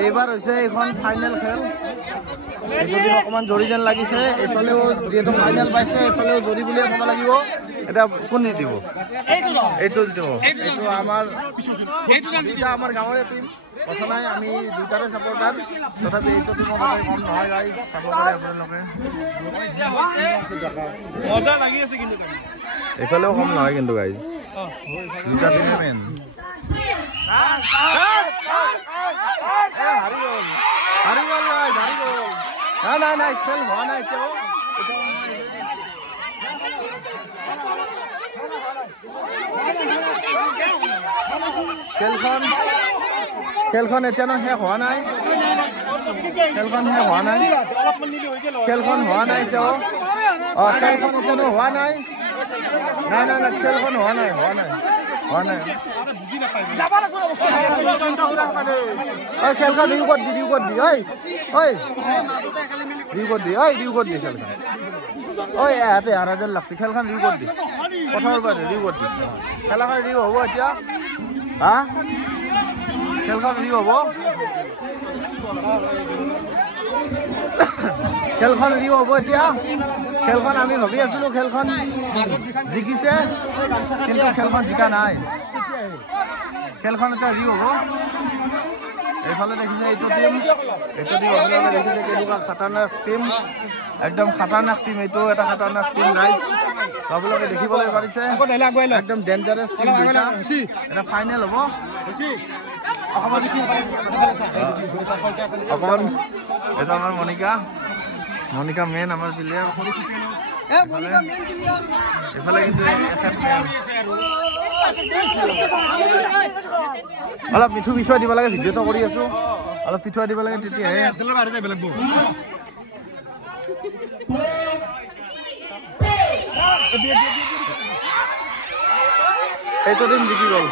এইবাৰ হৈছে এইখন ফাইনেল খেল যদি অকমান জৰি যেন লাগিছে এফালেও যেহেতু ফাইনেল পাইছে এফালেও জৰি বুলিয়ে ক'ব লাগিব এটা কোন নিদিব এইটো এইটো আমাৰ গাঁৱৰে টিম কথা নাই আমি দুটাৰে সাপোৰ্টাৰ তথাপি এইটো টিমৰ মানে কম নহয় গাইজ চাব পাৰে আপোনালোকে মজা লাগি আছে কিন্তু এফালেও কম নহয় কিন্তু গাইজ দুটা টিমে মেন হাৰি গ'ল নাই খেল হোৱা নাই এতিয়াও খেলখন এতিয়ানো শেষ হোৱা নাই খেলখন হোৱা নাই এতিয়াও খেলখন এতিয়ানো হোৱা নাই খেলখন হোৱা নাই খেলখন ৰিউ কৰি দি খেলখন এহাতে হাৰা যেন লাগছে খেলখন ৰিউ কৰি দি প্ৰথমৰ পৰা ৰিউ কৰি দি খেলাখন ৰিউ হ'ব এতিয়া হা খেলখন ৰিউ হ'ব এতিয়া খেলখন আমি ভাবি আছিলো খেলখন জিকিছে কিন্তু খেলখন জিকা নাই খেলখন এটা ৰিউ হ'ব এইফালে দেখিছে এইটো টিম আপোনালোকে দেখিছে কেনেকুৱা খাতাৰনাক টিম একদম খাতাৰনাক টিম এইটো এটা খাতাৰনাক টিম ৰাইজ আপোনালোকে দেখিবলৈ পাৰিছে একদম ডেঞ্জাৰাছ টিম এটা ফাইনেল হ'ব অকমান এইটো আমাৰ মনিকা মেইন আমাৰ প্লেয়াৰ এইফালে কিন্তু অলপ মিঠু পিছুৱাই দিব লাগে ভিডিঅ'টো কৰি আছো অলপ পিছুৱাই দিব লাগে তেতিয়াহে এইটো দিন জিকি গ'ল